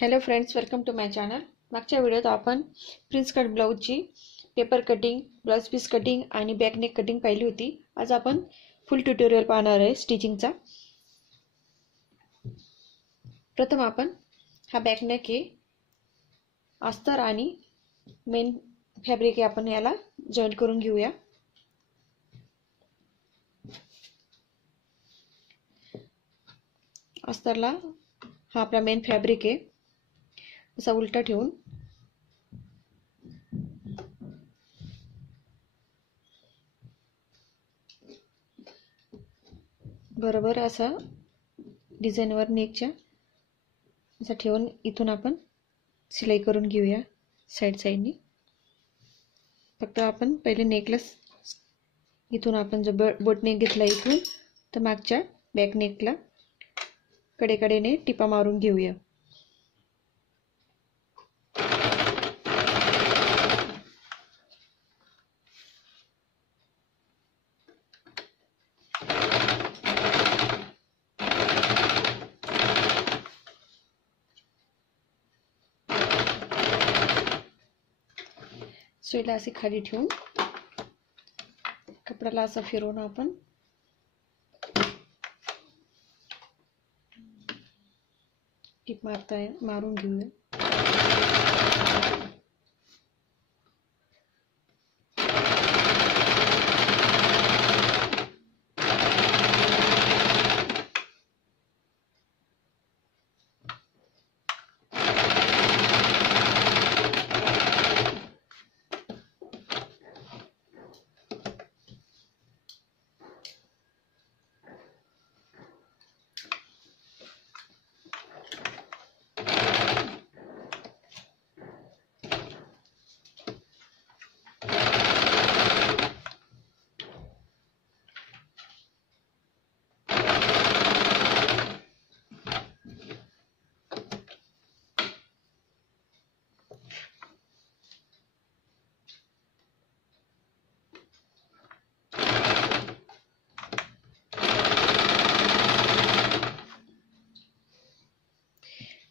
Hello friends, welcome to my channel. मागच्या व्हिडिओत आपण प्रिन्स कट ब्लाउजची paper cutting, blouse piece cutting आणि बॅक नेक कटिंग पाहिली होती. आज आपण फुल ट्युटोरियल पाहणार आहे स्टिचिंगचा. प्रथम आपण हा बॅक नेक आहे, अस्तर आणि मेन फॅब्रिक आहे, आपण याला जॉईंट करून घेऊया. अस्तरला हा आपला मेन फॅब्रिक आहे, असा उलटा ठेवून बरोबर असा डिझाइनवर नेकच्या असा ठेवून इथून आपण सिलाई करून घेऊया साईडनी. फक्त आपण पहिले नेकला इथून आपण जो बोट नेक घेतला इथून तर मागच्या बॅक नेकला कडेकडेने टिपा मारून घेऊया. सुईला अशी खाली ठेवून कपड्याला असं फिरवून आपण टिप मारून घेऊया.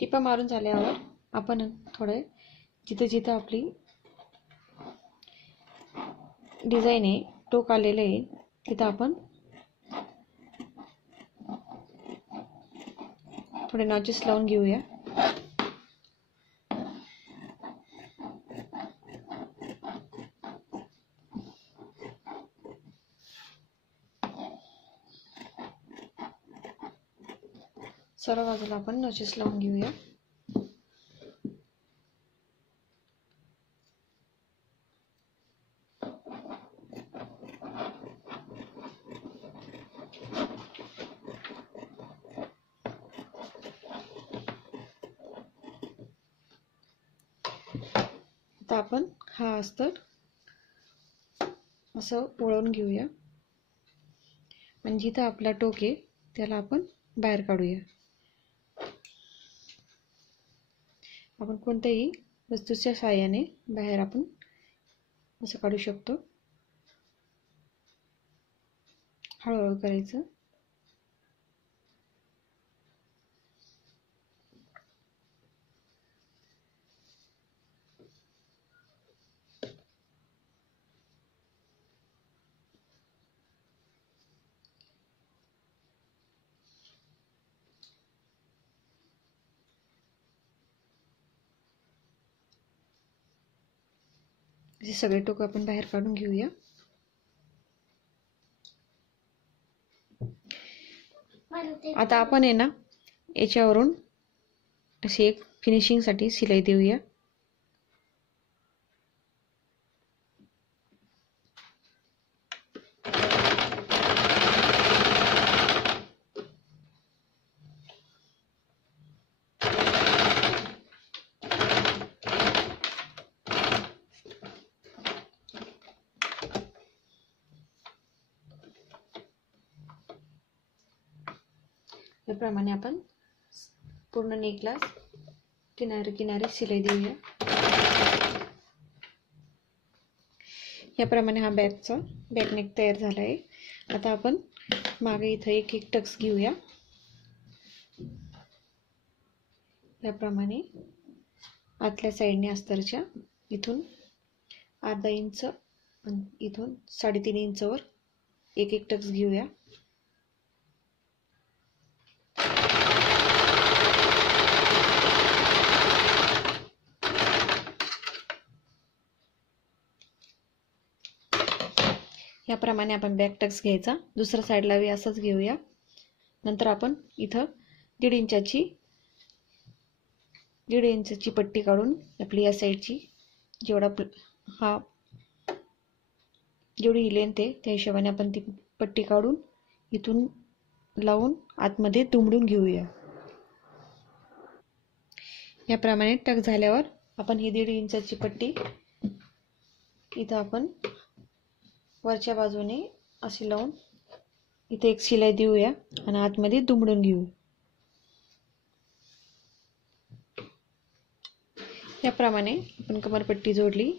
टिपा मारून झाल्यावर आपण थोडे जिथं आपली डिझाईन आहे, टोक आलेलं आहे, तिथं आपण थोडे नॉचेस लावून घेऊया. सर्व बाजूला आपण नॉचेस लावून घेऊया. आता आपण हा अस्तर असं वळवून घेऊया आणि जिथं आपला टोक आहे त्याला आपण बाहेर काढूया. आपण कोणत्याही वस्तूच्या सहाय्याने बाहेर आपण असं काढू शकतो. हळूहळू करायचं. असे सगळे टोक आपण बाहेर काढून घेऊया. आता आपण आहे ना याच्यावरून अशी एक फिनिशिंग साठी शिलाई देऊया. याप्रमाणे आपण पूर्ण नेकला किनारे शिलाई देऊया. याप्रमाणे हा बॅक नेक तयार झाला आहे. आता आपण मागे इथे एक टक्स घेऊया. याप्रमाणे आतल्या साईडने अस्तरच्या इथून अर्धा इंच आणि इथून 3.5 इंचवर एक एक टक्स घेऊया. याप्रमाणे आपण बॅक टक्स घ्यायचा. दुसऱ्या साईडला बी असंच घेऊया. नंतर आपण इथं 1.5 इंचाची पट्टी काढून आपली या साईडची जेवढी लेंथ आहे त्या हिशोबाने आपण ती पट्टी काढून इथून लावून आतमध्ये दुमडून घेऊया. याप्रमाणे टक झाल्यावर आपण ही 1.5 इंचाची पट्टी इथं आपण वरच्या बाजूने अशी लावून इथे एक शिलाई देऊया आणि आतमध्ये दुमडून घेऊ. याप्रमाणे आपण कमरपट्टी जोडली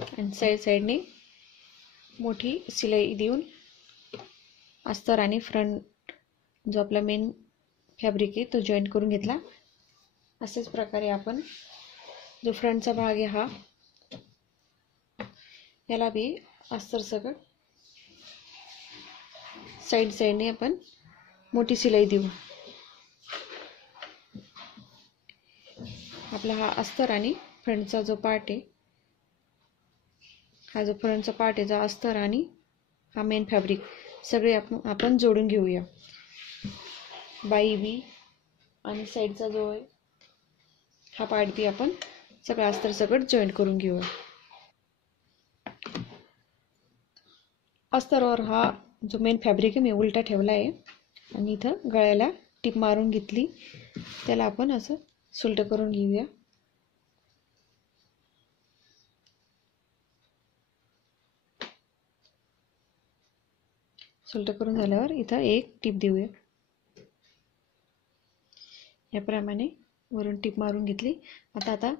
आणि साईडने मोठी शिलाई देऊन अस्तर आणि फ्रंट जो आपला मेन फॅब्रिक आहे तो जॉईंट करून घेतला. अशाच प्रकारे आपण जो फ्रंटचा भाग आहे हा याला बी अस्तर सकट साईडने आपण मोठी शिलाई देऊ. आपला हा अस्तर आणि फ्रंटचा जो पार्ट आहे हा जो फ्रंटचा पार्ट आहे जो अस्तर आणि हा मेन फॅब्रिक सगळे आपण जोडून घेऊया. बाई बी आणि साईडचा जो आहे हा पार्ट बी आपण सगळं अस्तर सकट जॉईंट करून घेऊया. अस्तरवर हा जो मेन फॅब्रिक आहे मी उलटा ठेवला आहे आणि इथं गळ्याला टिप मारून घेतली. त्याला आपण असं सुलट करून घेऊया. सुलट करून झाल्यावर इथं एक टिप देऊया. याप्रमाणे वरून टिप मारून घेतली. आता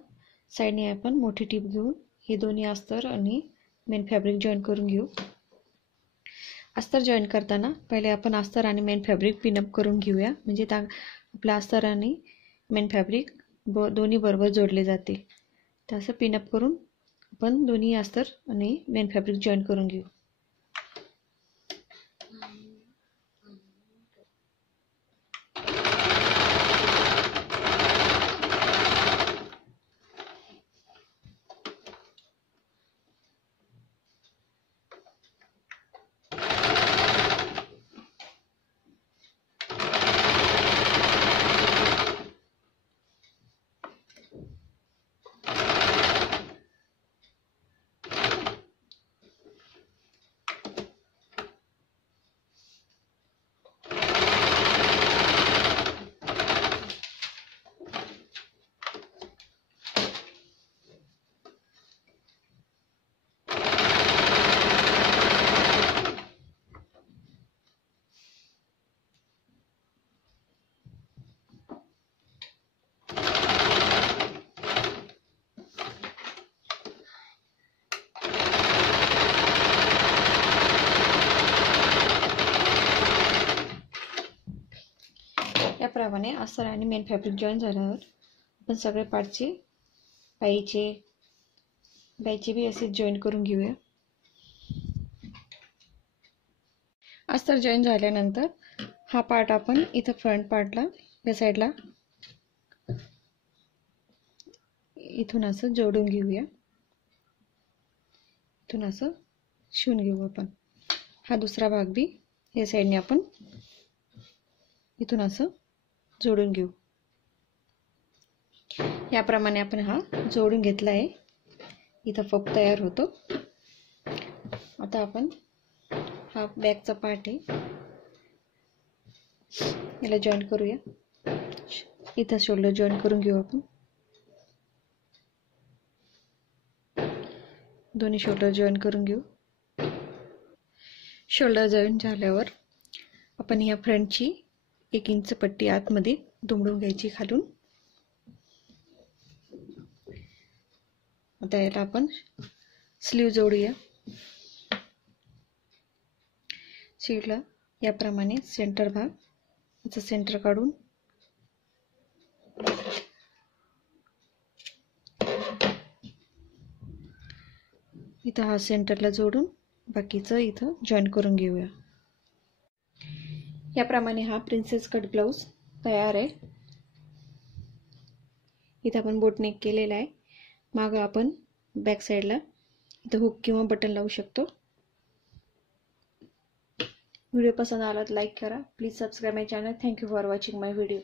साईडने आपण मोठी टिप घेऊन हे दोन्ही अस्तर आणि मेन फॅब्रिक जॉईन करून घेऊ. अस्तर जॉईन करताना पहिले आपण अस्तर आणि मेन फॅब्रिक पिनअप करून घेऊया. म्हणजे आपला अस्तर आणि मेन फॅब्रिक दोन्ही बरोबर जोडले जातील. तर असं पिनअप करून आपण दोन्ही अस्तर आणि मेन फॅब्रिक जॉईन करून घेऊ. याप्रमाणे अस्तर आणि मेन फॅब्रिक जॉईन झाल्यावर आपण सगळे पार्टचे बाईचे बी असे जॉईन करून घेऊया. अस्तर जॉईन झाल्यानंतर हा पार्ट आपण इथं फ्रंट पार्टला या साईडला इथून असं जोडून घेऊया. इथून असं शिवून घेऊ आपण. हा दुसरा भाग बी या साईडने आपण इथून असं जोडून घेऊ. याप्रमाणे आपण हा जोडून घेतला आहे. इथं फक तयार होतो. आता आपण हा बॅकचा पार्ट आहे याला जॉईन करूया. इथं शोल्डर जॉईन करून घेऊ आपण. दोन्ही शोल्डर जॉईन करून घेऊ. शोल्डर जॉईन झाल्यावर आपण या फ्रंटची 1 इंच पट्टी आतमध्ये दुमडून घ्यायची खालून. आता याला आपण स्लीव जोडूया. स्लीवला याप्रमाणे सेंटर भाग याचा सेंटर काढून इथं हा सेंटरला जोडून बाकीचं इथं जॉईन करून घेऊया. याप्रमाणे हा प्रिन्सेस कट ब्लाउज तयार आहे. इथं आपण बोट नेक केलेला आहे. मागं आपण बॅक साईडला इथं हुक किंवा बटन लावू शकतो. व्हिडिओ पसंत आला तर लाईक करा. Please subscribe my channel. Thank you for watching my video.